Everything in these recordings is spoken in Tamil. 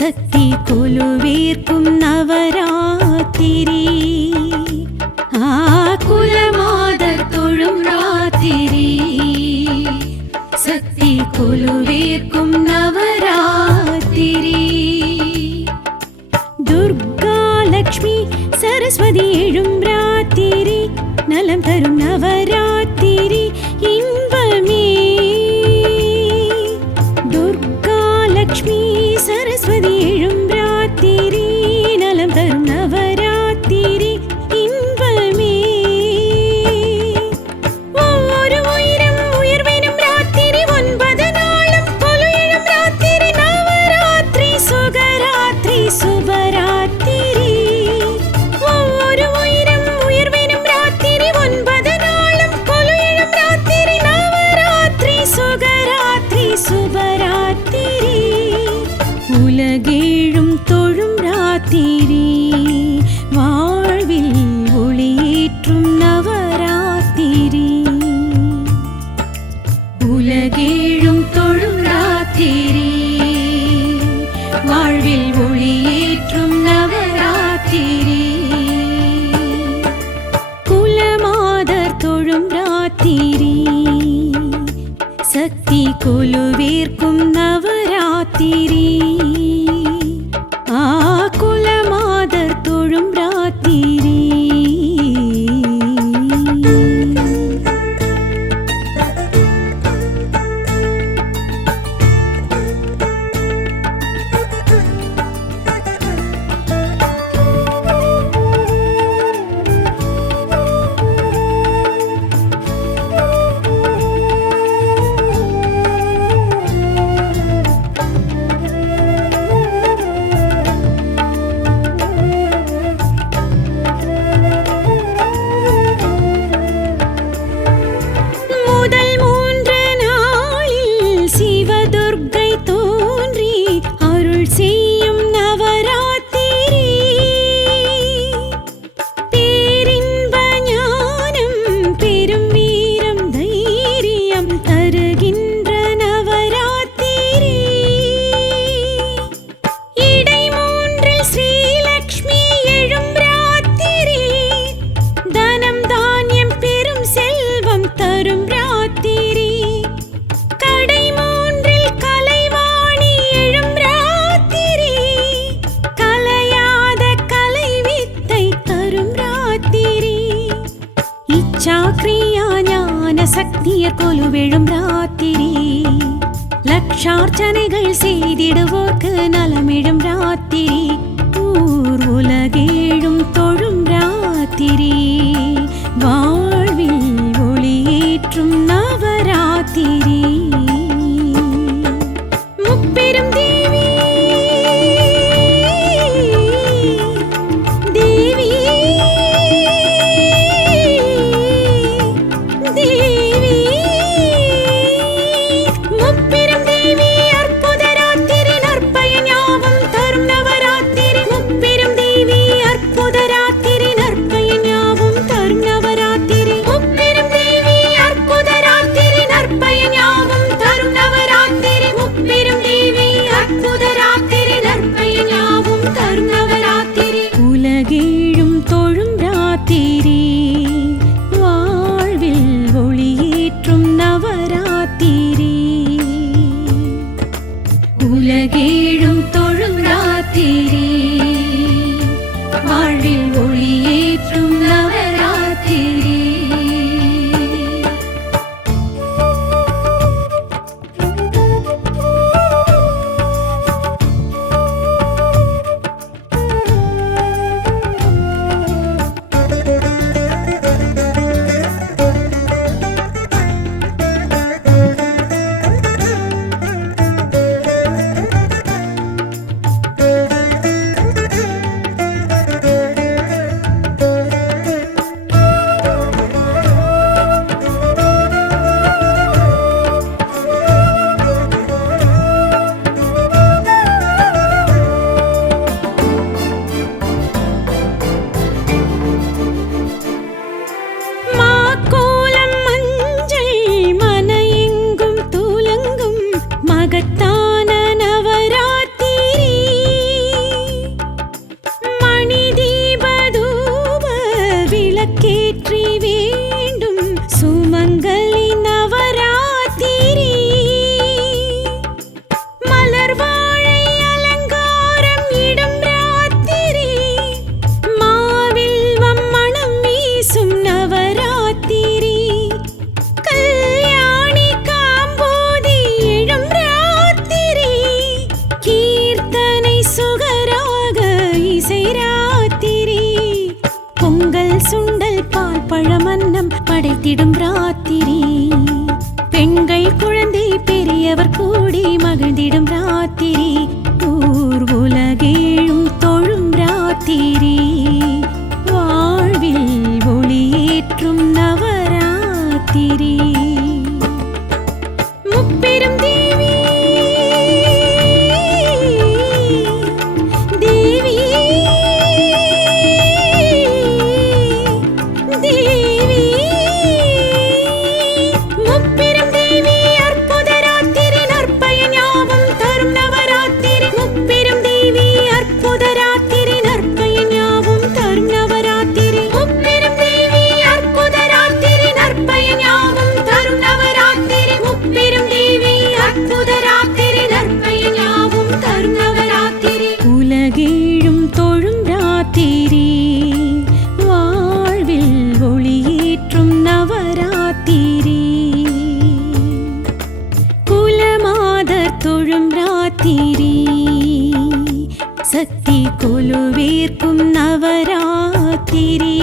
சக்தி கொலுவேற்கும் நவராத்திரி குலமாதர் தொழும் ராத்திரி சக்தி கொலுவேற்கும் நவராத்திரி துர்கா லக்ஷ்மி சரஸ்வதி எழும் ராத்திரி நலம் தரும் நவராத்திரி இன்பமே துர்கா லக்ஷ்மி சரஸ்வதி எழும் ராத்திரி நலம் தரும் நவராத்திரி இன்பமே ஒவ்வொரு உயிரும் உயர்வினும் ராத்திரி 9 நாளும் கொலு எழும் ராத்திரி நவராத்திரி சுகராத்திரி சுபராத்திரி ஒவ்வொரு உயிரும் உயர்வினும் ராத்திரி 9 நாளும் கொலு எழும் ராத்திரி நவராத்திரி சுகராத்திரி சுபராத்திரி உலகேழும் தொழும் ராத்திரி வாழ்வில் ஒளியேற்றும் நவராத்திரி உலகேழும் தொழும் ராத்திரி வாழ்வில் ஒளியேற்றும் நவராத்திரி குலமாதர் தொழும் ராத்திரி சக்தி கொலுவேற்கும் நவராத்திரி குலமாதர் தொழும் ராத்திரி முதல் 3 நாளில் சிவதுர்க்கை தோன்றி அருள் செய்யும் நவராத்திரி பேரின்ப ஞானம் பெரும் வீரம் தைரியம் தருகின்ற நவராத்திரி இடை 3இல் ஸ்ரீலக்ஷ்மி எழும் ராத்திரி தனம் தானியம் பெரும் செல்வம் தரும் ராத்திரி கடை 3இல் கலைவாணி எழும் ராத்திரி கலையாத கலை வித்தை தரும் ராத்திரி இச்சாக்கிரியா ஞான சக்தியர் கொலுவெழும் ராத்திரி லட்சார்ச்சனைகள் செய்திடுவோர்க்கு நலமிழும் ராத்திரி ஊர் உலகேழும் தொழும் ராத்திரி வாழ்வில் ஒளியேற்றும் நவராத்திரி முப்பெரும் தேவி தேவி தேவி முப்பெரும் தேவி அற்புத ராத்திரி நற்பயன் யாவும் தரும் நவராத்திரி முப்பெரும் தேவி அற்புத ராத்திரி நற்பயன் யாவும் தரும் நவராத்திரி முப்பெரும் தேவி அற்புத ராத்திரி நற்பயன் யாவும் தரும் நவராத்திரி முப்பெரும் தேவி அற்புத ராத்திரி நற்பயன் யாவும் தரும் நவராத்திரி உலகேழும் தொழும் ராத்திரி வாழ்வில் ஒளியேற்றும் நவராத்திரி உலகேழும் தொழும் ராத்திரி வாழ்வில் ஒளியேற்றும் நவராத்திரி சுகராக இசை ராத்திரி பொங்கல் சுண்டல் பால் பழமன்னம் படைத்திடும் ராத்திரி பெண்கள் குழந்தை பெரியவர் கூடி மகிழ்ந்திடும் ராத்திரி ஊர் உலகேழும் தொழும் ராத்திரி வாழ்வில் ஒளியேற்றும் நவராத்திரி முப்பெரும் தேவி தேவி தேவி முப்பெரும் தேவி அற்புத ராத்திரி நற்பயன் யாவும் தரும் நவராத்திரி முப்பெரும் தேவி அற்புத ராத்திரி நற்பயன் யாவும் தரும் நவராத்திரி முப்பெரும் தேவி அற்புத ராத்திரி நற்பயன் யாவும் தரும் நவராத்திரி முப்பெரும் தேவி அற்புத ராத்திரி நற்பயன் யாவும் தரும் நவராத்திரி உலகேழும் தொழும் ராத்திரி வாழ்வில் ஒளியேற்றும் நவராத்திரி குலமாதர் தொழும் ராத்திரி சக்தி கொலுவேற்கும் நவராத்திரி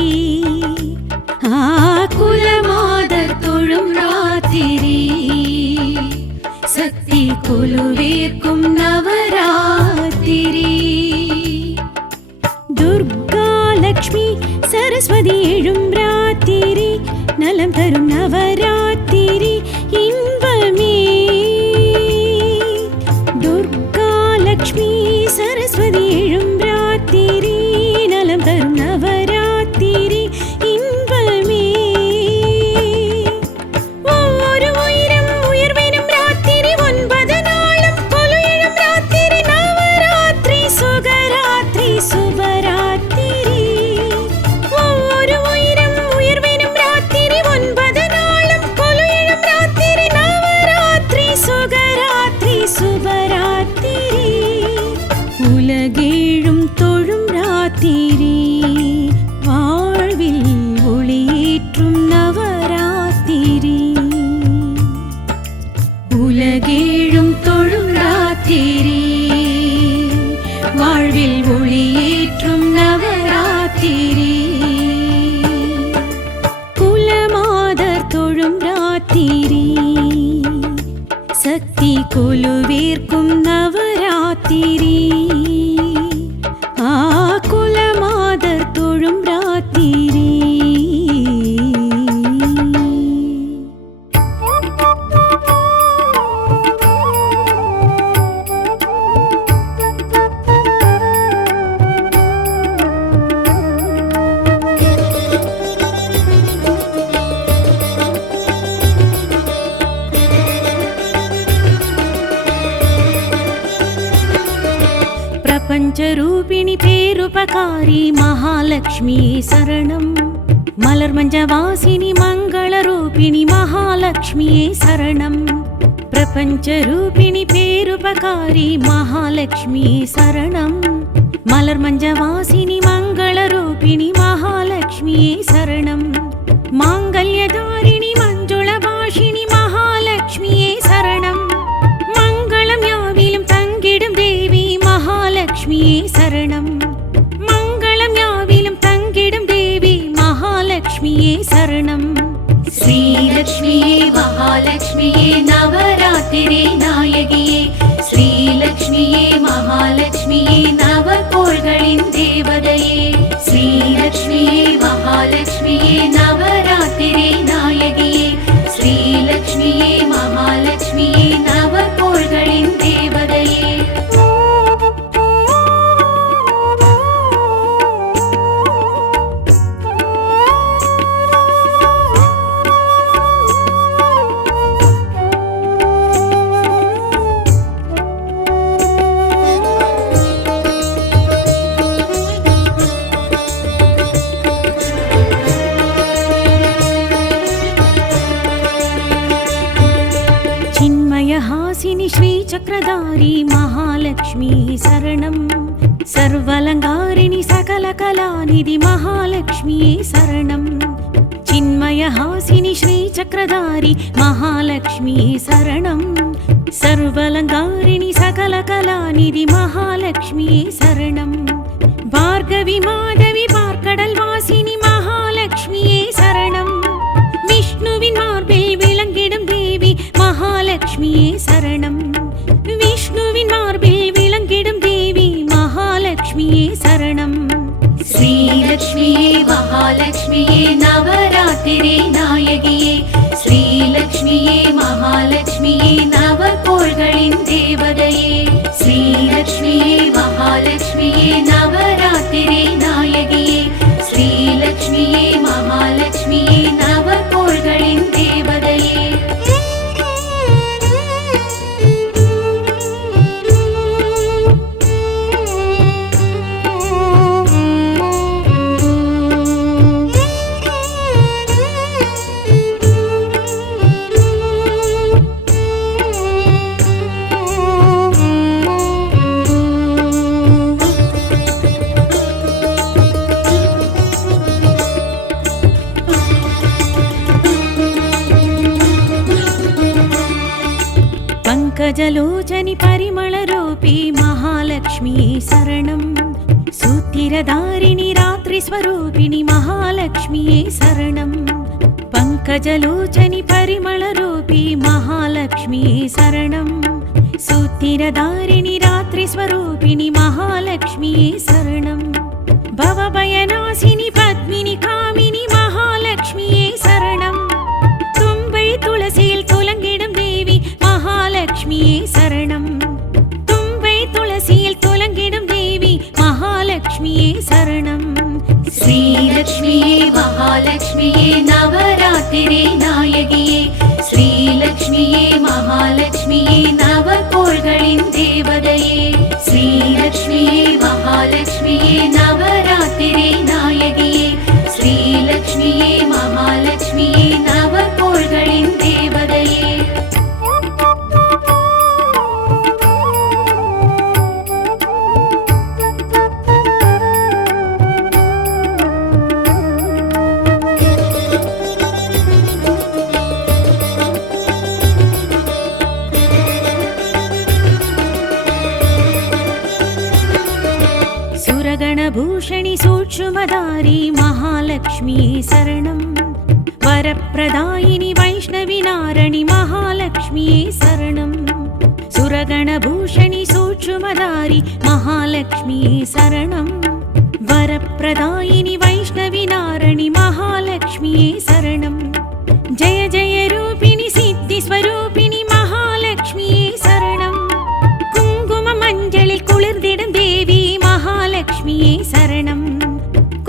குலமாதர் தொழும் ராத்திரி சக்தி கொலுவேற்கும் நவராத்திரி துர்கா லக்ஷ்மி சரஸ்வதி எழும் ராத்திரி நலம் தரும் நவராத்திரி இன்பமே துர்கா லக்ஷ்மி சரஸ்வதி எழும் ராத்திரி நலம் தரும் நவராத்திரி இன்பமே ஒவ்வொரு உயிரும் உயர்வினும் ராத்திரி 9 நாளும் கொலு எழும் ராத்திரி நவராத்திரி சுகராத்திரி சுபராத்திரி ஒவ்வொரு உயிரும் உயர்வினும் ராத்திரி 9 நாளும் கொலு எழும் ராத்திரி நவராத்திரி சுகராத்திரி சுபராத்திரி உலகேழும் தொழும் ராத்திரி வாழ்வில் ஒளியேற்றும் நவராத்திரி உலகேழும் தொழும் ராத்திரி வாழ்வில் ஒளியேற்றும் நவராத்திரி குலமாதர் தொழும் ராத்திரி சக்தி கொலுவேற்கும் நவராத்திரி குலமாதர் தொழும் ராத்திரி பிரபஞ்சரூபிணி பேருபகாரி மகாலட்சுமியே சரணம் மலர் மஞ்சவாசினி மங்களரூபிணி மகாலட்சுமியே சரணம் பிரபஞ்சரூபிணி பேருபகாரி மகாலட்சுமியே சரணம் மலர் மஞ்சவாசினி மங்களரூபிணி மகாலட்சுமியே சரணம் மாங்கல்யதாரிணி மஞ்சுள பாஷினி மகாலட்சுமியே சரணம் மங்களம் யாவிலும் தங்கிடும் தேவி மகாலட்சுமியே சரணம் மங்களம் யாவிலும் தங்கிடும் தேவி மகாலட்சுமியே சரணம் ஸ்ரீலக்ஷ்மியே மகாலட்சுமியே நவராத்திரி நாயகியே ஸ்ரீலக்ஷ்மியே மகாலட்சுமியே நவகோள்களின் தேவதையே ஸ்ரீலக்ஷ்மியே மகாலட்சுமியே நவராத்திரி நாயகியே ஸ்ரீலக்ஷ்மியே மகாலட்சுமியே நவகோள்களின் தேவதையே चिन्मयहासिनि श्रीचक्रधारी महालक्ष्मी शरणं सर्वलङ्कारिणि सकलकलानिधि महालक्ष्मी शरणं चिन्मयहासिनि श्रीचक्रधारी महालक्ष्मी शरणं सर्वलङ्कारिणि सकलकलानिधि महालक्ष्मिये शरणं भार्गवी माधवी பார்க்கடல்வாசினி महालक्ष्मिये शरणं விஷ்ணுவின் மார்பில் விளங்கிடும் தேவி महालक्ष्मिये शरणं விஷ்ணுவின் மார்பில் விளங்கிடும் தேவி महालक्ष्मिये शरणं श्रीलक्ष्मिये महालक्ष्मिये नवरात्रिरे नायगिये श्रीलक्ष्मिये महालक्ष्मिये नवकोள்களின் தேவதையே श्रीलक्ष्मिये महालक्ष्मिये नवरात्रिरे नायगिये श्रीलक्ष्मिये महालक्ष्मिये नवकोள்களின் தேவதையே पंकजलोचनि परिमलरूपी महालक्ष्मिये शरणं सूतिरधारिणि रात्रिस्वरूपिणि महालक्ष्मिये शरणं पंकजलोचनि परिमलरूपी महालक्ष्मिये शरणं सूतिरधारिणि रात्रिस्वरूपिणि महालक्ष्मिये शरणं भवभयनाशिनि पद्मिनि कामिनि महालक्ष्मिये शरणं तुम्बै तुलसिயில் துலங்கிடும் தேவி महालक्ष्मिये शरणं तुम्बै तुलसिயில் துலங்கிடும் தேவி महालक्ष्मिये शरणं श्रीलक्ष्मिये महालक्ष्मिये नवरात्रिरे नायगिये श्रीलक्ष्मिये महालक्ष्मिये नवकोள்களின் தேவதையே श्रीलक्ष्मिये महालक्ष्मिये नवरात्रिरे नायगिये श्रीलक्ष्मिये महालक्ष्मिये नवकोள்களின் தேவதையே सुरगणभूषणि सूक्ष्मधारी महालक्ष्मिये शरणं वरप्रदायिनि वैष्णवी नारणी महालक्ष्मिये शरणं सुरगणभूषणि सूक्ष्मधारी महालक्ष्मिये शरणं वरप्रदायिनि वैष्णवी नारणी महालक्ष्मिये शरणं जय जय रूपिणि सिद्धिस्वरूपिणि महालक्ष्मिये शरणं कुङ्कुममञ्जलिல் குளிர்ந்திடும் தேவி महालक्ष्मिये शरणं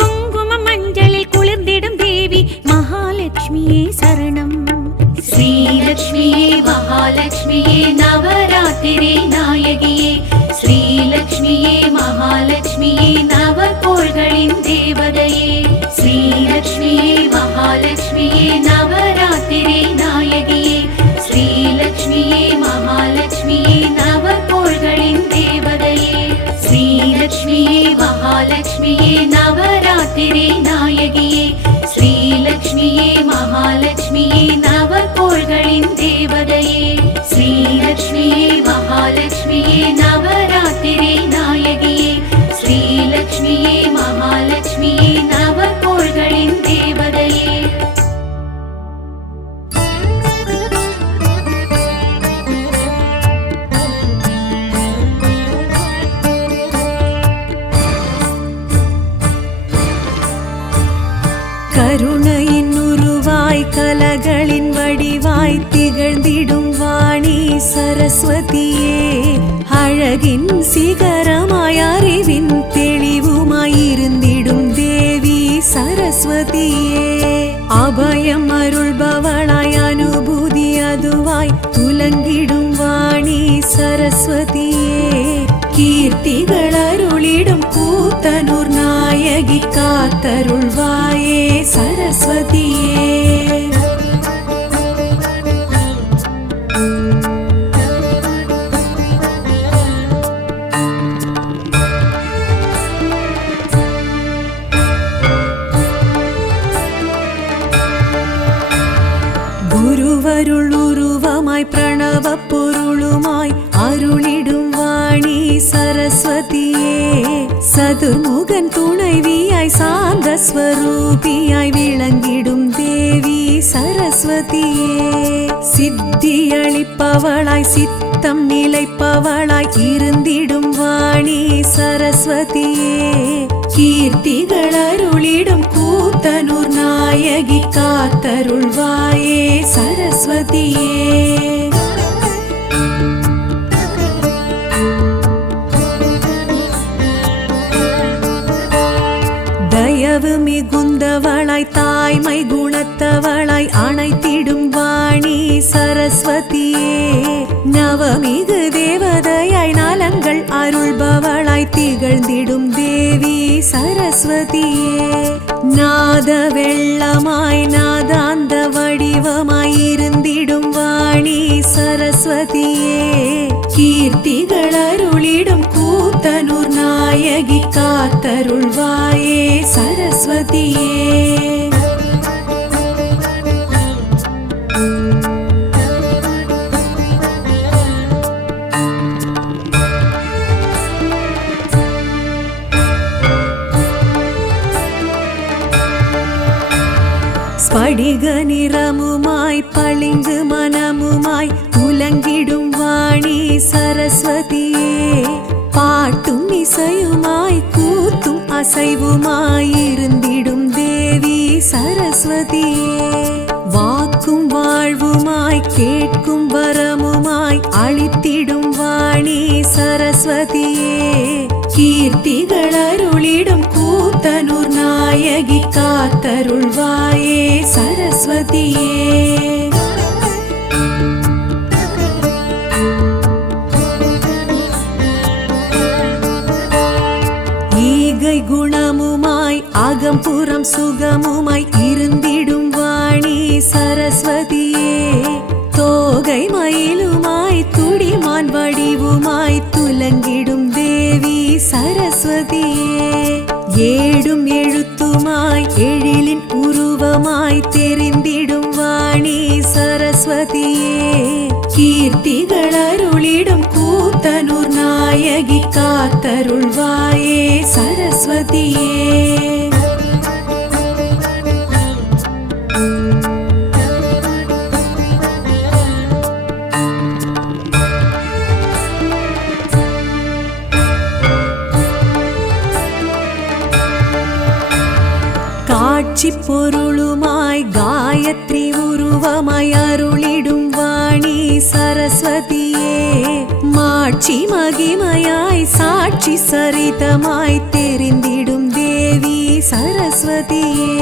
कुङ्कुममञ्जलिல் குளிர்ந்திடும் தேவி महालक्ष्मिये शरणं श्रीलक्ष्मिये महालक्ष्मिये नवरात्रिरे नायगिये श्रीलक्ष्मिये महालक्ष्मिये नवकोள்களின் தேவதையே श्रीलक्ष्मिये महालक्ष्मिये नवरात्रिरे नायगिये श्रीलक्ष्मिये महालक्ष्मिये नवकोள்களின் தேவதையே श्रीलक्ष्मिये महालक्ष्मिये नवरात्रिरे नायगिये श्रीलक्ष्मिये महालक्ष्मिये नवकोள்களின் தேவதையே श्रीलक्ष्मिये महालक्ष्मिये नवरात्रिरे नायगिये श्रीलक्ष्मिये महालक्ष्मिये नवकोள்களின் தேவதையே கருணையின் உருவாய் கலகளின் வடிவாய் திகழ்ந்திடும் வாணி சரஸ்வதியே அழகின் சிகரமாய் அறிவின் தெளிவுமாயிருந்திடும் தேவி சரஸ்வதியே அபயம் அருள்பவளாய் அனுபூதி அதுவாய் துலங்கிடும் வாணி சரஸ்வதியே கீர்த்திகள் அருளிடும் கூத்தனூர் நாயகி காத்தருள்வாயே சரஸ்வதியே குருவருள் உருவமாய் பிரணவ பொருளும் சரஸ்வதியே சதுர்முகன் துணைவியாய் சாந்த ஸ்வரூபியாய் விளங்கிடும் தேவி சரஸ்வதியே சித்தியளிப்பவளாய் சித்தம் நிலைப்பவளாய் இருந்திடும் வாணி சரஸ்வதியே கீர்த்திகள் அருளிடும் கூத்தனூர் நாயகி காத்தருள்வாயே சரஸ்வதியே தயவு மிகுந்தவளாய் தாய்மை குணத்தவளாய் அணைத்திடும் வாணி சரஸ்வதியே நவமிகு தேவதையாய் நலங்கள் அருள்பவளாய் திகழ்ந்திடும் தேவி சரஸ்வதியே நாத வெள்ளமாய் நாதாந்த வடிவமாய் இருந்திடும் வாணி சரஸ்வதியே கீர்த்திகள் அருளிடும் கூத்தனூர் நாயகி காத்தருள்வாயே சரஸ்வதியே ஸ்படிக நிறமுமாய் பளிங்கு மனமுமாய் துலங்கிடும் வாணி சரஸ்வதியே பாட்டும் இசையுமாய் கூத்தும் அசைவுமாய் இருந்திடும் தேவி சரஸ்வதியே வாக்கும் வாழ்வுமாய் கேட்கும் வரமுமாய் அளித்திடும் வாணி சரஸ்வதியே கீர்த்திகள் அருளிடும் கூத்தனூர் நாயகி காத்தருள்வாயே சரஸ்வதியே ஈகை குணமுமாய் அகம்புறம் சுகமுமாய் இருந்திடும் வாணி சரஸ்வதியே தோகை மயிலுமாய் துடிமான் வடிவுமாய் துலங்கிடும் தேவி சரஸ்வதியே ஏடும் எழுத்துமாய் எழிலின் உருவமாய் தெரிந்திடும் வாணி சரஸ்வதியே கீர்த்திகள் அருளிடும் கூத்தனூர் நாயகி காத்தருள்வாயே சரஸ்வதியே காட்சி பொருளுமாய் காயத்ரி உருவமாய் அருளிடும் வாணி சரஸ்வதியே மாட்சி மகிமையாய் சாட்சி சரிதமாய் தெரிந்திடும் தேவி சரஸ்வதியே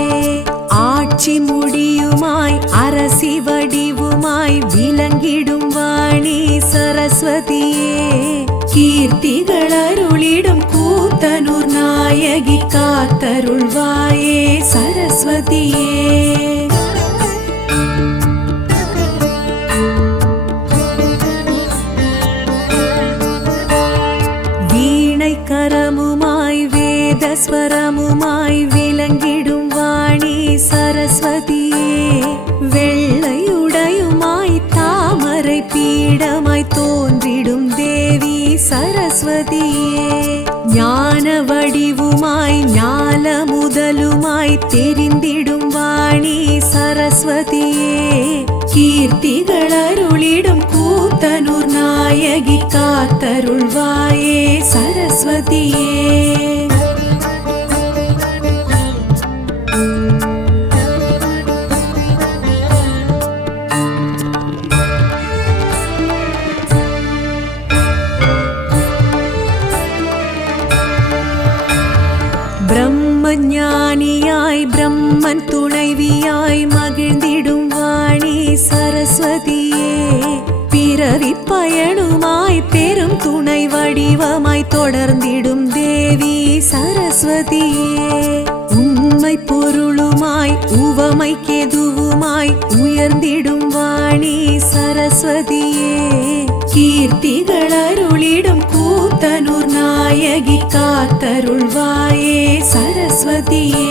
ஆட்சி முடியுமாய் அரசி வடிவுமாய் விளங்கிடும் வாணி சரஸ்வதியே கீர்த்திகள் அருளிடும் கூத்தனூர் நாயகி காத்தருள்வாயே சரஸ்வதியே வீணை கரமுமாய் வேதஸ்வரமுமாய் விளங்கிடும் வாணி சரஸ்வதியே வெள்ளையுடையுமாய் தாமரை பீடமாய் தோன்றிடும் தேவி சரஸ்வதியே ஞான வடிவுமாய் ஞால முதலுமாய் தெரிந்திடும் வாணி சரஸ்வதியே கீர்த்திகள் அருளிடும் கூத்தனூர் நாயகி காத்தருள்வாயே சரஸ்வதியே பிரம்மஞானியாய் பிரம்மன் துணைவியாய் மகிழ்ந்திடும் வாணி சரஸ்வதியே பிறவி பயனுமாய் பெரும் துணை வடிவமாய் தொடர்ந்திடும் தேவி சரஸ்வதியே உண்மை பொருளுமாய் உவமை கெதுவுமாய் உயர்ந்திடும் வாணி சரஸ்வதியே கீர்த்திகள் அருளிடும் கூத்தனூர் நாயகி காத்தருள்வாயே சரஸ்வதியே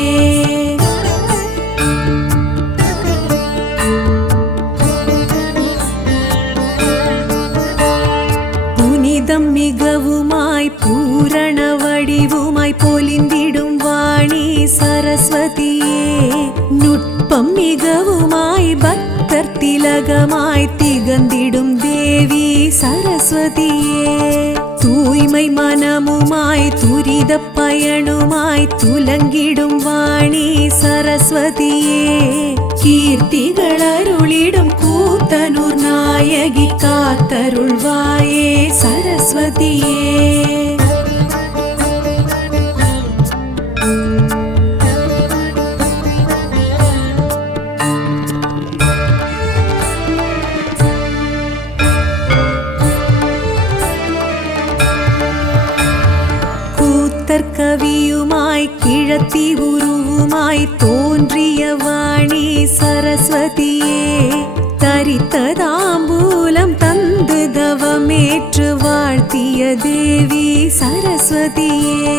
புனிதம் மிகவுமாய் மிகவுமாய் பக்தர் திலகமாய் திகழ்ந்திடும் தேவி சரஸ்வதியே. தூய்மை மனமுமாய் துரித பயனுமாய் துலங்கிடும் வாணி சரஸ்வதியே. கீர்த்திகள் அருளிடும் கூத்தனூர் நாயகி காத்தருள்வாயே சரஸ்வதியே. கவியுமாய் கிழத்தி உருவுமாய் தோன்றிய வாணி சரஸ்வதியே. தரித்ததாம்பூலம் தந்து தவமேற்று வாழ்த்திய தேவி சரஸ்வதியே.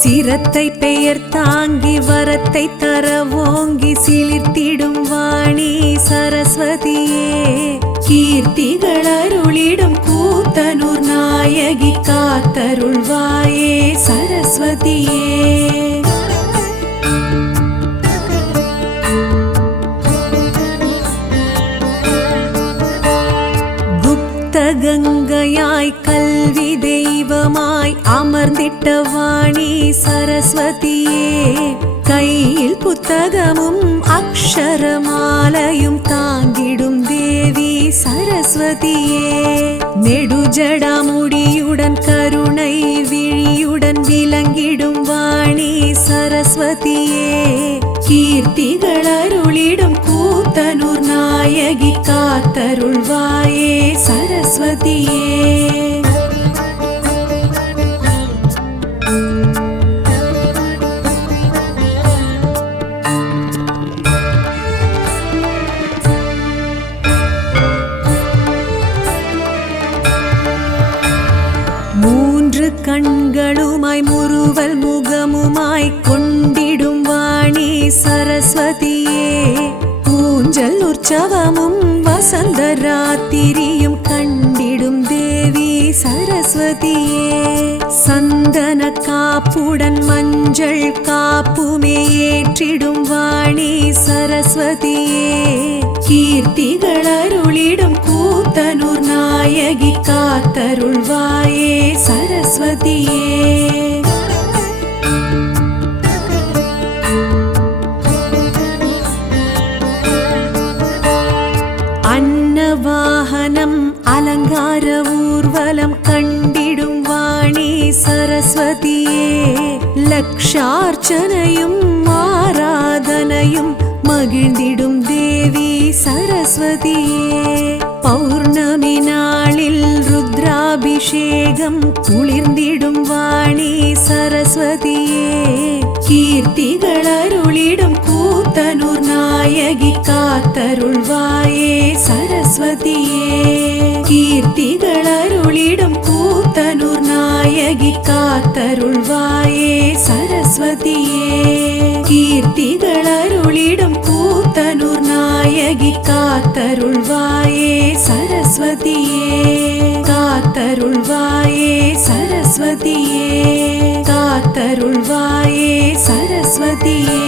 சிரத்தை பெயர் தாங்கி வரத்தை தர ஓங்கி சிலிர்த்திடும் வாணி சரஸ்வதியே. கீர்த்திகள் அருளிடும் கூத்தனூர் நாயகி காத்தருள்வாயே சரஸ்வதியே. குப்த கங்கையாய் கல்வி தெய்வமாய் அமர்ந்திட்ட வாணி சரஸ்வதியே. கையில் புத்தகமும் அக்ஷரமாலையும் தாங்கிடும் தேவி சரஸ்வதியே. நெடுஜடாமுடியுடன் கருணை விழியுடன் விளங்கிடும் வாணி சரஸ்வதியே. கீர்த்திகள் அருளிடும் கூத்தனூர் நாயகி காத்தருள்வாயே சரஸ்வதியே. மூன்று கண்களுமாய் முறுவல் முகமுமாய் கொண்டிடும் வாணி சரஸ்வதியே. ஊஞ்சல் உற்சவமும் வசந்த ராத்திரியும் கண்டிடும் தேவி சரஸ்வதியே. சந்தன காப்புடன் மஞ்சள் காப்புமே ஏற்றிடும் வாணி சரஸ்வதியே. கீர்த்திகள் அருளிடும் கூத்தனூர் நாயகி காத்தருள்வாயே சரஸ்வதியே. அன்னவாகனம் அலங்கார ஊர்வலம் கண்டிடும் வாணி சரஸ்வதியே. லக்ஷார்ச்சனையும் ஆராதனையும் மகிழ்ந்திடும் தேவி சரஸ்வதியே. பௌர்ணமி நாளில் ருத்ராபிஷேகம் குளிர்ந்திடும் வாணி சரஸ்வதியே. கீர்த்திகள் அருளிடும் கூத்தனூர் நாயகி காத்தருள்வாயே சரஸ்வதியே. கீர்த்திகள் அருளிடும் கூத்தனூர் நாயகி காத்தருள்வாயே சரஸ்வதியே. கீர்த்திகள் அருளிடும் கூத்தனூர் நாயகி காத்தருள்வாயே சரஸ்வதியே. காத்தருள்வாயே சரஸ்வதியே. காத்தருள்வாயே சரஸ்வதியே.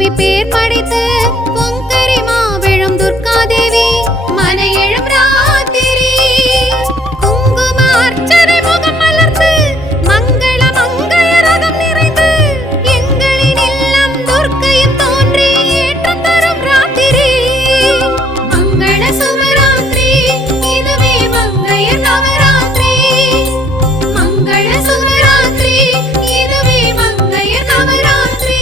சாம்பவி பேர் படைத்து பொங்கரி மாவிழும் துர்காதேவி மன எழும் ராத்திரி குங்கும அர்ச்சனை முகம் மலர்ந்து மங்கள மங்கைய ரகம் நிறைந்து எங்களின் இல்லம் துர்க்கையும் தோன்றி ஏற்றம் தரும் ராத்திரி மங்கள சுபராத்திரி இதுவே மங்கைய நவராத்திரி மங்கள சுபராத்திரி இதுவே மங்கைய நவராத்திரி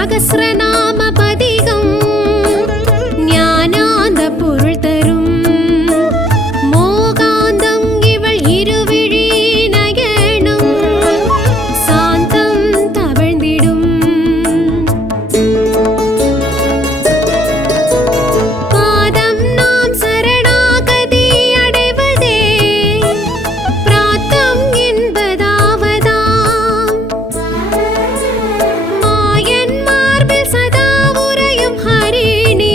சகஸ்ரநாம பதிகம் ஞானாந்த பொருள் தரும் மோகாந்தம் இவள் இருவிழி நயனம் சாந்தம் தவழ்ந்திடும் பாதம் நாம் சரணாகதி அடைவதே பிராத்தம் என்பதாவதாம் மாயன் மார்பில் சதா உறையும் ஹரிணி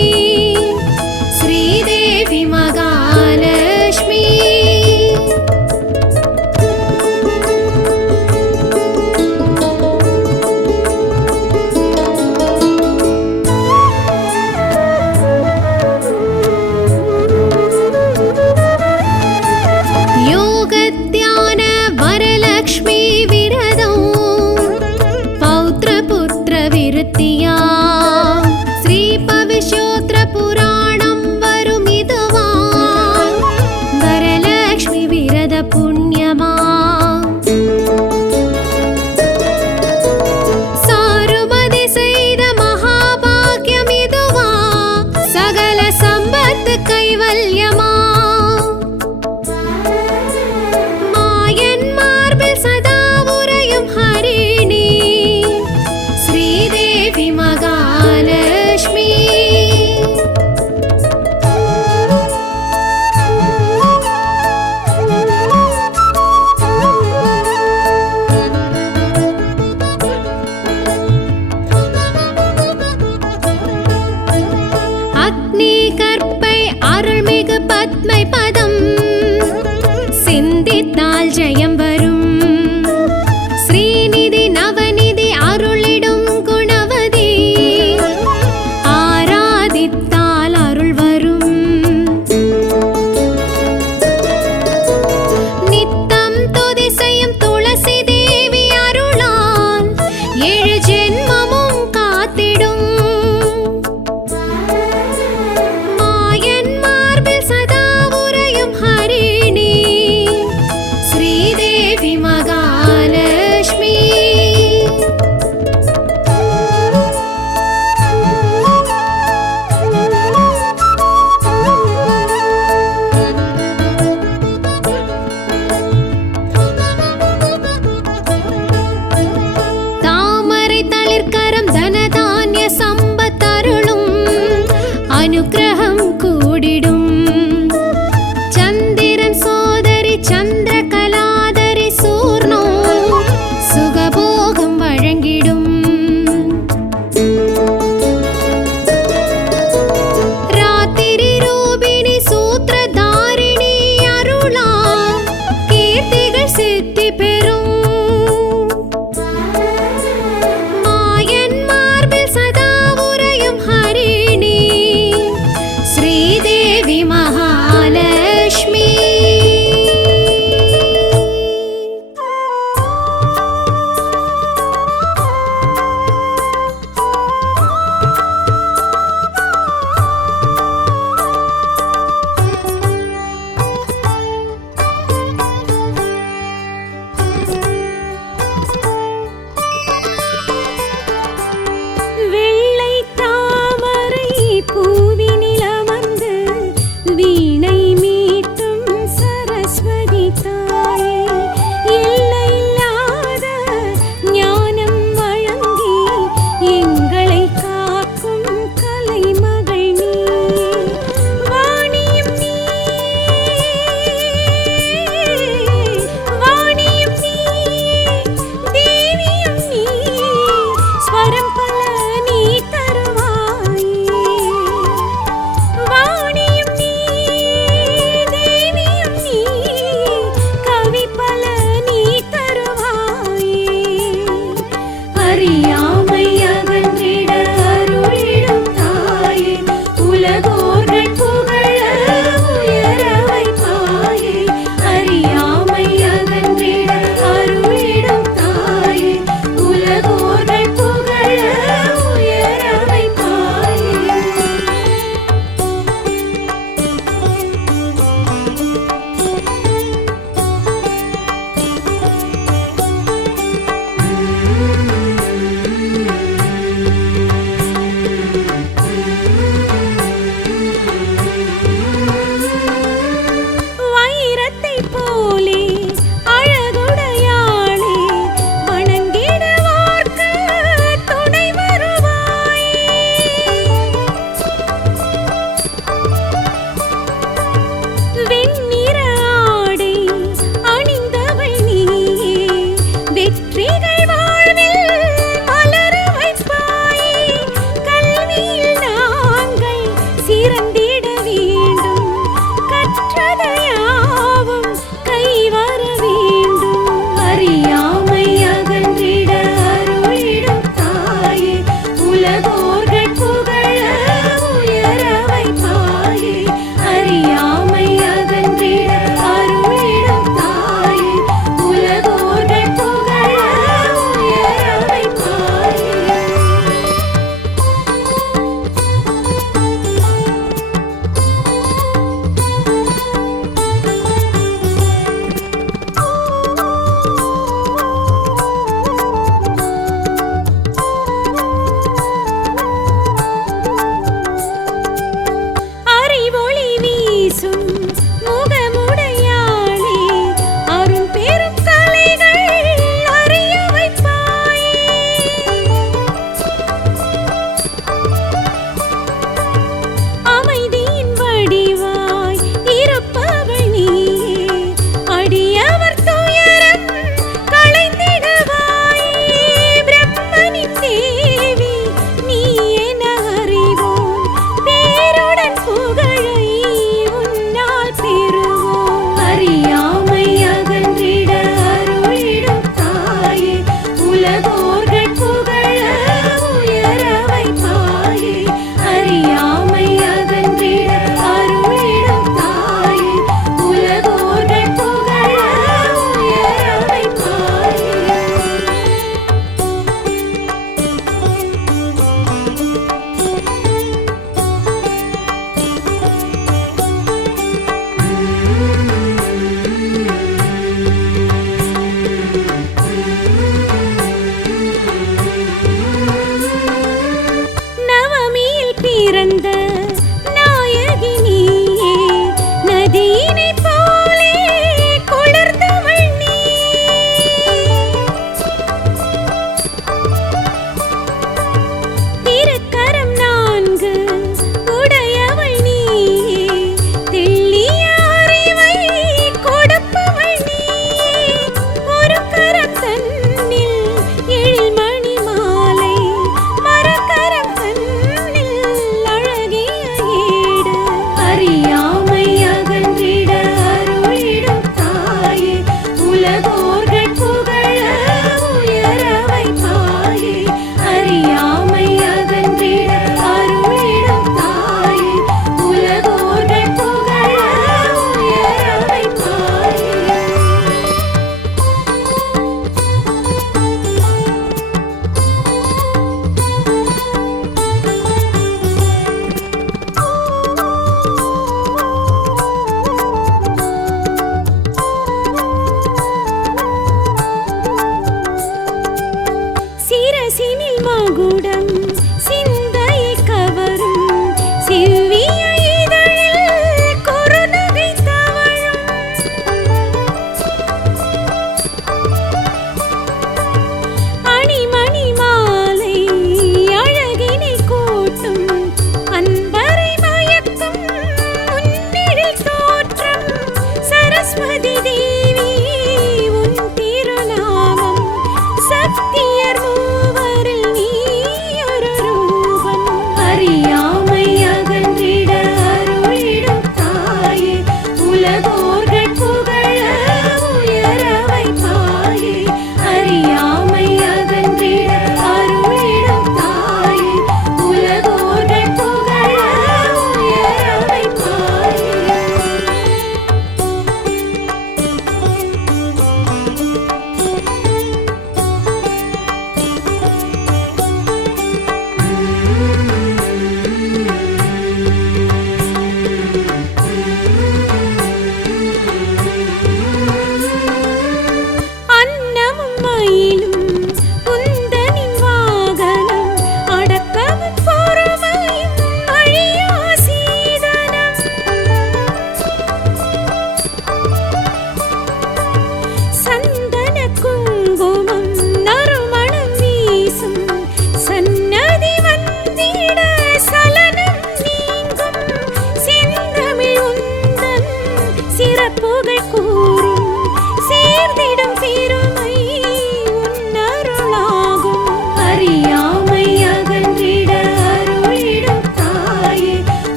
ஸ்ரீதேவி மகாலட்சுமி யோகத்யான வரலக்ஷ்மி விரதம் பௌத்ரபுத்திர விருத்தியா ஸ்ரீ பவிஷ்யோத்ர புராணம் வரும் இதுவா வரலக்ஷ்மி விரத புண்ணியமா சாருமதி செய்த மகாபாக்யம் இதுவா சகல சம்பத்து கைவல்யமா மாயன் மார்பில் சதா உறையும் ஹரிணி ஸ்ரீதேவி மகாலட்சுமி அக்னி கற்பை அருள்மிகு பத்மை